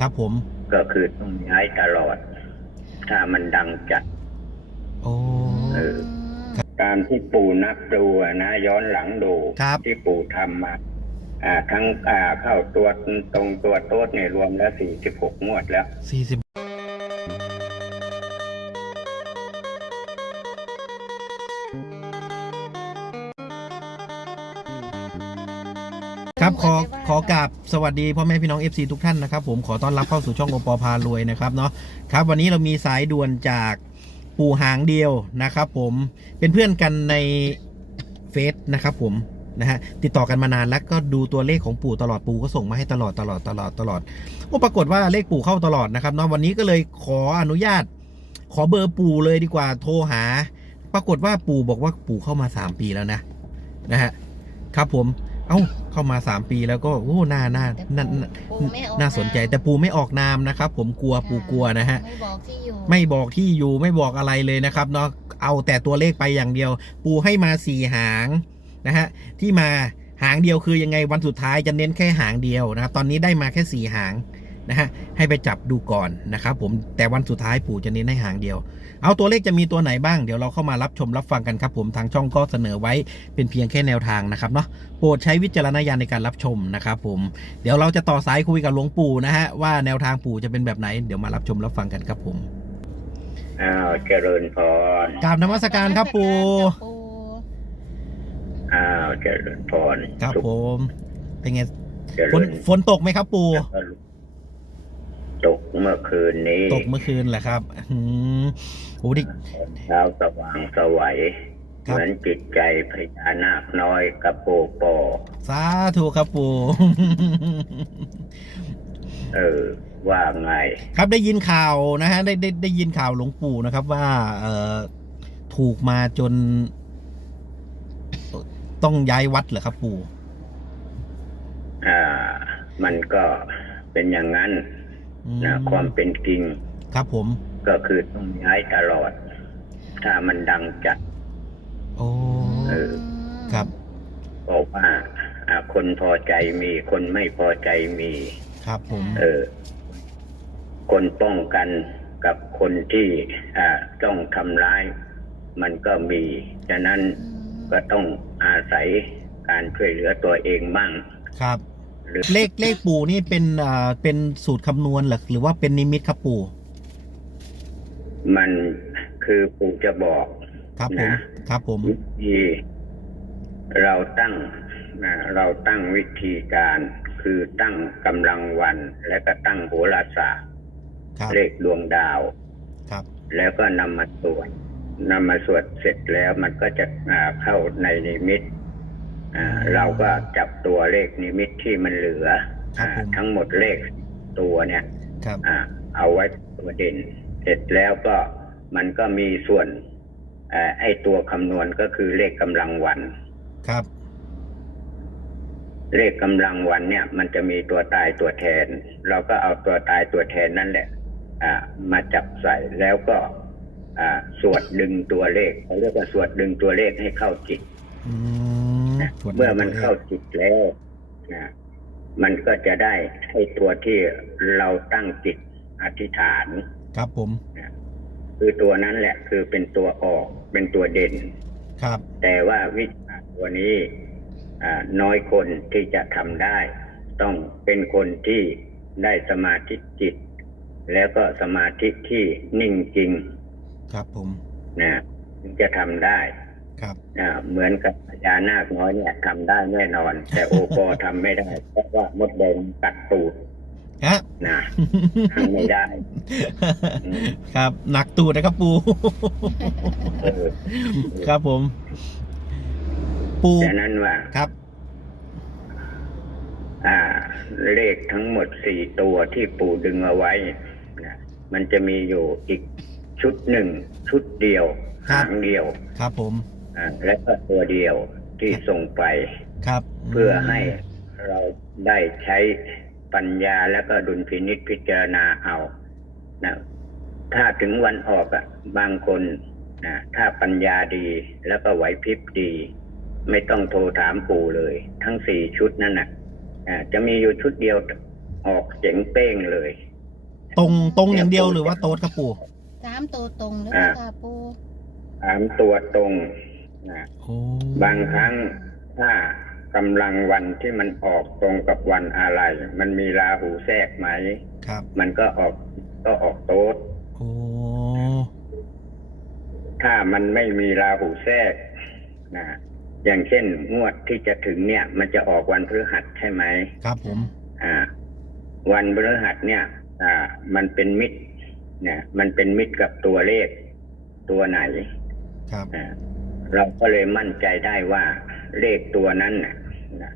ครับผม ก็คือต้องย้ายตลอด ถ้ามันดังจัดโอ้ เออ ตามที่ปู่นับดูอะนะ ย้อนหลังดูครับ ที่ปู่ทำมาอ่า ทั้งอ่าเข้าตัวตรงตัวโต๊ดเนี่ยรวมแล้วสี่สิบหกงวดแล้ว สี่สิบ ครับขอขอกราบสวัสดีพ่อแม่พี่น้อง FC ทุกท่านนะครับผมขอต้อนรับเข้าสู่ช่องโอปอพารวยนะครับเนาะครับวันนี้เรามีสายด่วนจากปู่หางเดียวนะครับผมเป็นเพื่อนกันในเฟซนะครับผมนะฮะติดต่อกันมานานแล้วก็ดูตัวเลขของปู่ตลอดปู่ก็ส่งมาให้ตลอดตลอดตลอดตลอดโอ้ปรากฏว่าเลขปู่เข้าตลอดนะครับเนาะวันนี้ก็เลยขออนุญาต ขอเบอร์ปู่เลยดีกว่าโทรหา ปรากฏว่าปู่บอกว่าปู่เข้ามาสามปีแล้วนะนะฮะครับผม เอ้าเข้ามาสามปีแล้วก็โอ้น่าน่าแต่น่าปู่ปู่ไม่ออกน่าสนใจมแต่ปู่ไม่ออกนามนะครับ ผมกลัวปู่กลัวนะฮะ ไม่บอกที่อยู่ไม่บอกที่อยู่ไม่บอกอะไรเลยนะครับเนาะเอาแต่ตัวเลขไปอย่างเดียว ปูให้มาสี่หางนะฮะที่มาหางเดียวคือยังไงวันสุดท้ายจะเน้นแค่หางเดียวนะครับตอนนี้ได้มาแค่สี่หางนะฮะให้ไปจับดูก่อนนะครับผมแต่วันสุดท้ายปู่จะเน้นให้หางเดียว เอาตัวเลขจะมีตัวไหนบ้างเดี๋ยวเราเข้ามารับชมรับฟังกันครับผมทางช่องก็เสนอไว้เป็นเพียงแค่แนวทางนะครับเนาะโปรดใช้วิจารณญาณในการรับชมนะครับผมเดี๋ยวเราจะต่อสายคุยกับหลวงปู่นะฮะว่าแนวทางปู่จะเป็นแบบไหนเดี๋ยวมารับชมรับฟังกันครับผมอ้าวเจริญพรกราบนมัสการครับปู่ปู่อ้าวเจริญพรครับสุขผม เป็นไงเจฝรินญฝนตกไหมครับปู่แล้วก็ ตกเมื่อคืนนี้ตกเมื่อคืนแหละครับอืมโอ้ดิเช้าสว่างสวัยครับเหมือนจิตใจพญานาคน้อยกับโปปอสาธุครับปู่เออว่าไง ครับได้ยินข่าวนะฮะได้ได้ได้ยินข่าวหลวงปู่นะครับ ว่า เอ่อถูกมาจน ต้องย้ายวัดเหรอครับปู่ อ่า มันก็เป็นอย่างนั้นอืม นะความเป็นจริง ครับผม ก็คือต้องย้ายตลอด ถ้ามันดังจัด โอ้เออครับบอกว่าอ่าคนพอใจมีคนไม่พอใจมี ครับผม เออ คนป้องกันกับคนที่อ่าต้องทำร้าย มันก็มีฉะนั้นก็ต้องอาศัยการช่วยเหลือตัวเองมั่งครับหรือ เลขเลขปู่นี่เป็นอ่าเป็นสูตรคำนวณเหรอหรือว่าเป็นนิมิตครับปู่มันคือปู่จะบอกครับผมนะครับผมวิธีเราตั้งนะเราตั้งวิธีการคือตั้งกำลังวันและก็ตั้งโหราศาสตร์ครับเลขดวงดาว ครับ แล้วก็นำมาสวดนำมาสวดเสร็จแล้วมันก็จะอ่าเข้าในนิมิตอ่า เราก็จับตัวเลขนิมิตที่มันเหลือครับผมอ่าทั้งหมดเลขตัวเนี่ยครับอ่าเอาไว้ตัวเด่นเสร็จแล้วก็มันก็มีส่วนเอ่อไอ้ตัวคำนวณก็คือเลขกำลังวัน ครับ เลขกำลังวันเนี่ย มันจะมีตัวตายตัวแทน เราก็เอาตัวตายตัวแทนนั่นแหละ อ่า มาจับใส่แล้วก็ อ่า สวดดึงตัวเลขเขาเรียกว่าสวดดึงตัวเลขให้เข้าจิต อืม นะตรวจเมื่อมันตัวลขเข้าจิตแล้วนะมันก็จะได้ให้ตัวที่เราตั้งจิตอธิษฐาน ครับผมคือตัวนั้นแหละ คือเป็นตัวออกเป็นตัวเด่น ครับ แต่ว่าวิชาตัวนี้อ่าน้อยคนที่จะทำได้ ต้องเป็นคนที่ได้สมาธิจิต แล้วก็สมาธิที่นิ่งจริง ครับผมนะถึงจะทำได้ ครับ อ่า เหมือนกับพญานาคน้อยเนี่ยทำได้แน่นอน แต่โอปอทำไม่ได้ เพราะว่ามดแดงกัดตูดฮะ นะทำไม่ได้อืมครับ หนักตูดนะครับปู เออครับผม ปูฉะนั้นว่า ครับ อ่า เลขทั้งหมดสี่ตัวที่ปู่ดึงเอาไว้นะมันจะมีอยู่อีกชุดหนึ่ง ชุดเดียวครับ หางเดียว ครับผมอ่า และก็ตัวเดียวที่ส่งไปครับ เพื่อให้เราได้ใช้ปัญญาแล้วก็ดุลพินิษพิจารณาเอานะถ้าถึงวันออกอะบางคนนะถ้าปัญญาดีแล้วก็ไหวพริบดี ไม่ต้องโทรถามปู่เลย ทั้งสี่ชุดนั่นน่ะอ่าจะมีอยู่ชุดเดียวออกเจ๋งเป้งเลย ตรงตรงอย่างเดียวหรือว่าโต๊ดครับปู่สามตัวตรงหรืออ่าเปล่าค่ะปูสามตัวตรงนะโอ้ บางครั้งถ้ากำลังวันที่มันออกตรงกับวันอะไร มันมีราหูแทรกไหมครับ มันก็ออกก็ออกโต๊ดโอ้ถ้ามันไม่มีราหูแทรกนะอย่างเช่นงวดที่จะถึงเนี่ย มันจะออกวันพฤหัสใช่ไหมครับผม อ่า วันพฤหัสเนี่ย อ่า มันเป็นมิตร เนี่ย มันเป็นมิตรกับตัวเลขตัวไหน ครับอ่า เราก็เลยมั่นใจได้ว่า เลขตัวนั้นน่ะนะ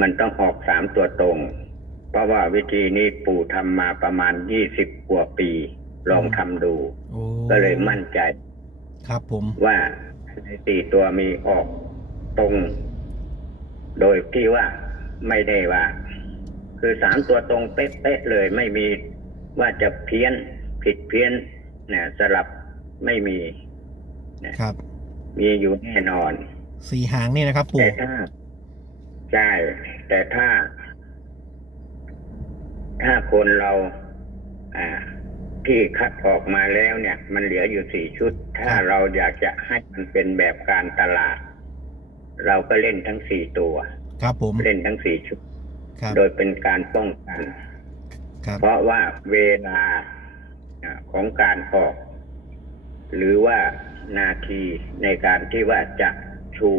มันต้องออกสามตัวตรง เพราะว่าวิธีนี้ปู่ทำมาประมาณยี่สิบกว่าปี ลองทำดูโอ้ก็เลยมั่นใจ ครับผมว่าในสี่ตัวมีออกตรง โดยที่ว่าไม่ได้ว่า คือสามตัวตรงเป๊ะๆเลยไม่มีว่าจะเพี้ยนผิดเพี้ยนเนี่ยสลับไม่มีครับ มีอยู่แน่นอน สี่หางนี่นะครับปู่แต่ถ้าใช่แต่ถ้า ถ้าคนเรา อ่า ที่คัดออกมาแล้วเนี่ย มันเหลืออยู่สี่ชุด ถ้าเราอยากจะให้มันเป็นแบบการตลาด เราก็เล่นทั้งสี่ตัว ครับผมเล่นทั้งสี่ชุด ครับโดยเป็นการป้องกัน ครับ เพราะว่าเวลาอ่าของการออก หรือว่า นาทีในการที่ว่าจะชู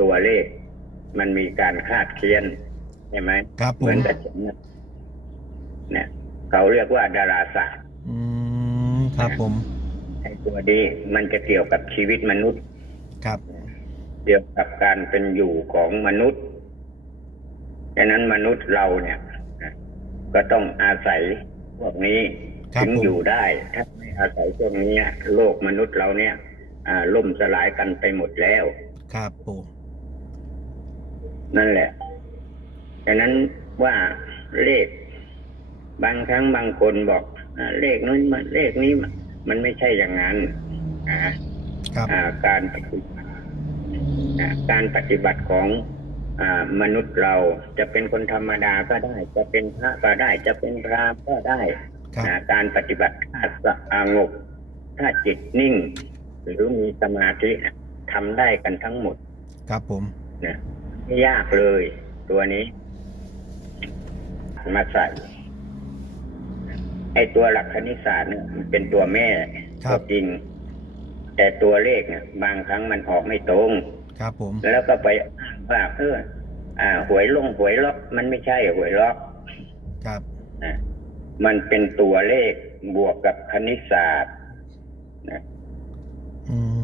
ตัวเลข มันมีการคาดเคลื่อนใช่ไหมครับผเหมือมนกับฉันนะเนี่ยเขาเรียกว่าดาราศาสตร์ อืมครับผมไอ้ตัวนี้มันจะเกี่ยวกับชีวิตมนุษย์ ครับ เกี่ยวกับการเป็นอยู่ของมนุษย์ดังนั้นมนุษย์เราเนี่ยนะก็ต้องอาศัยพวกนี้ครับถึงผมอยู่ได้ ถ้าไม่อาศัยพวกนี้โลกมนุษย์เราเนี่ย อ่าล่มสลายกันไปหมดแล้ว ครับปู่นั่นแหละดังนั้นว่าเลข บางครั้งบางคนบอกอาเลขนู้นมันเลขนี้มันมันไม่ใช่อย่างนั้นอ่าครับอ่าการปฏิบัติอ่าการปฏิบัติของอามนุษย์เราจะเป็นคนธรรมดาก็ได้ จะเป็นพระก็ได้จะเป็นพรามก็ได้ครับอ่าการปฏิบัติถ้าสงบถ้าจิตนิ่ง หรือมีสมาธิน่ะทำได้กันทั้งหมด ครับผมนะไม่ยากเลยตัวนี้ มาใส่ไอตัวหลักคณิตศาสตร์เนี่ยมันเป็นตัวแม่ครัตัวบจริง แต่ตัวเลขเนี่ยบางครั้งมันออกไม่ตรง ครับผม แล้วก็ไปอ้างว่าเอออ่า หวยลงหวยล็อกมันไม่ใช่หวยล็อกครับนะมันเป็นตัวเลขบวกกับคณิตศาสตร์นะอืม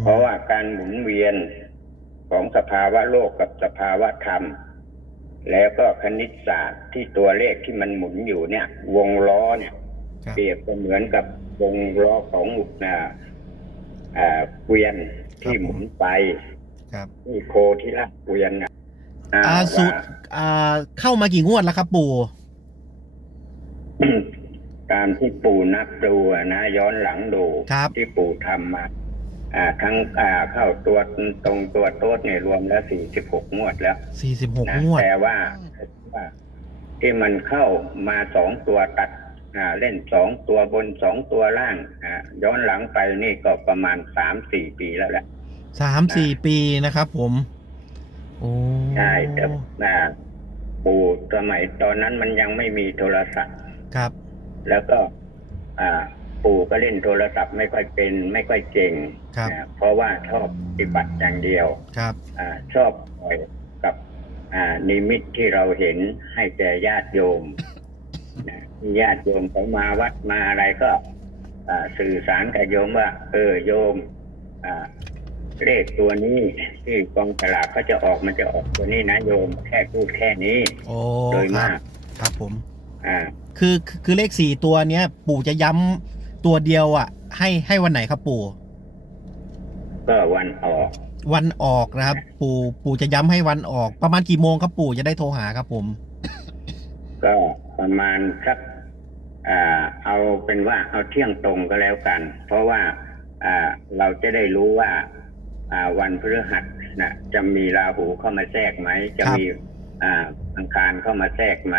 เพราะว่าการหมุนเวียนของสภาวะโลกกับสภาวะธรรม แล้วก็คณิตศาสตร์ที่ตัวเลขที่มันหมุนอยู่เนี่ย วงล้อเนี่ยครับเปรียบเสมือนกับวงล้อของอ่าอ่าเกวียนที่หมุนไปครับที่โคที่ลากเกวียนน่ะอ่าอ่าสุดว่าอ่าเข้ามากี่งวดแล้วครับปู่ตามที่ปู่นับดูอะนะย้อนหลังดูครับที่ปู่ทำมาอ่า ทั้งอ่าเข้าตัวตรงตัวโต๊ดเนี่ยรวมแล้วสี่สิบหกงวดแล้วสี่สิบหกนะงวดแต่ว่าว่าที่มันเข้ามาสองตัวตัดอ่าเล่นสองตัวบนสองตัวล่างอ่าย้อนหลังไปนี่ก็ประมาณสามสี่ปีแล้วแหละสามสี่ปีนะครับผมโอ้ใช่แต่อ่าปู่สมัยตอนนั้นมันยังไม่มีโทรศัพท์ครับ แล้วก็ อ่า ปู่ก็เล่นโทรศัพท์ไม่ค่อยเป็น ไม่ค่อยเก่งครับ นะเพราะว่าชอบปฏิบัติอย่างเดียว ครับอาชอบปล่อยกับอ่านิมิตที่เราเห็นให้แก่ญาติโยมนะญาติโยมเขามาวัดมาอะไรก็อ่าสื่อสารกับโยมว่า เออโยมอ่าเลขตัวนี้ที่กองฉลากเขาจะออกมันจะออกตัวนี้นะโยมแค่พูดแค่นี้ โอ้โดยครัมากบครับผม อ่า คือคือคือเลขสี่ตัวเนี้ย ปู่จะย้ำ ตัวเดียวอะ ให้ให้วันไหนครับปู่ก็วันออก วันออกนะครับ ปู่ปู่จะย้ำให้วันออก ประมาณกี่โมงครับปู่จะได้โทรหาครับผม ก็ประมาณสักอ่าเอาเป็นว่าเอาเที่ยงตรงก็แล้วกัน เพราะว่าอ่าเราจะได้รู้ว่า อ่าวันพฤหัสนะจะมีราหูเข้ามาแทรกไหม จะครับมีอ่าอังคารเข้ามาแทรกไหม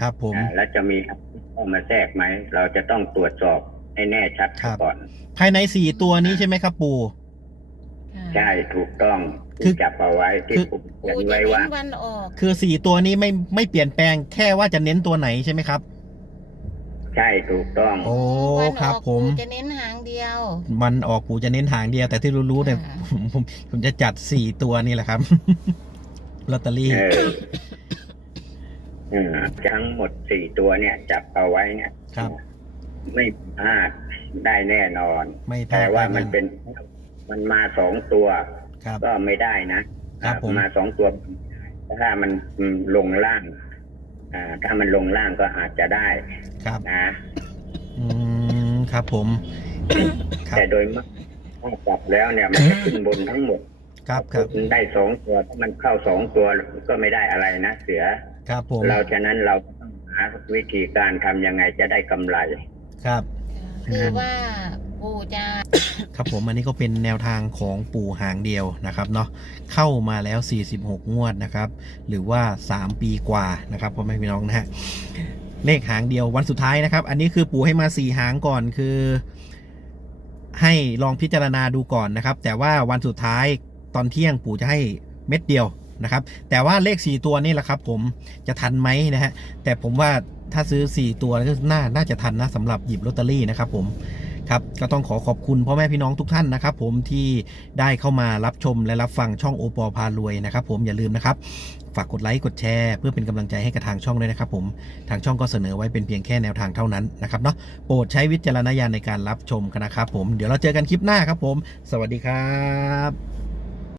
ครับผมอ่าและจะมีอาทิตย์เข้ามาแทรกไหม เราจะต้องตรวจสอบ ให้แน่ชัดครับ ก่อน ภายในสี่ตัวนี้ใช่ไหมครับปู่ค่ะใช่ถูกต้องคือที่จับเอาไว้ที่คือผมเขียนปู่จะไว้เน้ว่านวันออก คือสี่ตัวนี้ไม่ไม่เปลี่ยนแปลงแค่ว่าจะเน้นตัวไหนใช่ไหมครับ ใช่ถูกต้อง โอ้วันครับออกผมปู่จะเน้นหางเดียว มันออกปู่จะเน้นหางเดียว แต่ที่รู้ๆเนี่ยค่ะผมผมผมจะจัดสี่ตัวนี่แหละครับ ลอตเตอรี่ เอออืมทั้งหมดสี่ตัวเนี่ย จับเอาไว้เนี่ยครับ ไม่พลาดได้แน่นอน ไม่พลาแต่ดว่าแมันเป็นมันมาสองตัวครับก็ไม่ได้นะครับผมมาสองตัวถ้ามันลงล่างอ่าถ้ามันลงล่างก็อาจจะได้ครับนะอืมครับผมครับแต่โดยมากถ้าจับแล้วเนี่ย มันจะขึ้นบนทั้งหมด ครับครับมันได้สองตัวถ้ามันเข้าสองตัวก็ไม่ได้อะไรนะเสือ ครับผมเราฉะนั้นเราต้องหาวิธีการทำยังไงจะได้กำไร ครับ คือว่าปู่จะครับผมอันนี้ก็เป็นแนวทางของปู่หางเดียวนะครับเนาะเข้ามาแล้ว 46 งวดนะครับ หรือว่า 3 ปีกว่านะครับพ่อแม่พี่น้องนะฮะเลขหางเดียววันสุดท้ายนะครับ อันนี้คือปู่ให้มา 4 หางก่อนคือ ให้ลองพิจารณาดูก่อนนะครับ แต่ว่าวันสุดท้ายตอนเที่ยงปู่จะให้เม็ดเดียวนะครับ แต่ว่าเลข 4 ตัวนี่แหละครับ ผมจะทันไหมนะฮะแต่ผมว่า ถ้าซื้อ 4 ตัวก็น่าน่าจะทันนะสำหรับหยิบลอตเตอรี่นะครับผมครับก็ต้องขอขอบคุณพ่อแม่พี่น้องทุกท่านนะครับผมที่ได้เข้ามารับชมและรับฟังช่องโอปอพารวยนะครับผมอย่าลืมนะครับฝากกดไลค์กดแชร์เพื่อเป็นกำลังใจให้กับทางช่องด้วยนะครับผมทางช่องก็เสนอไว้เป็นเพียงแค่แนวทางเท่านั้นนะครับเนาะโปรดใช้วิจารณญาณในการรับชมกันนะครับผมเดี๋ยวเราเจอกันคลิปหน้าครับผม สวัสดีครับ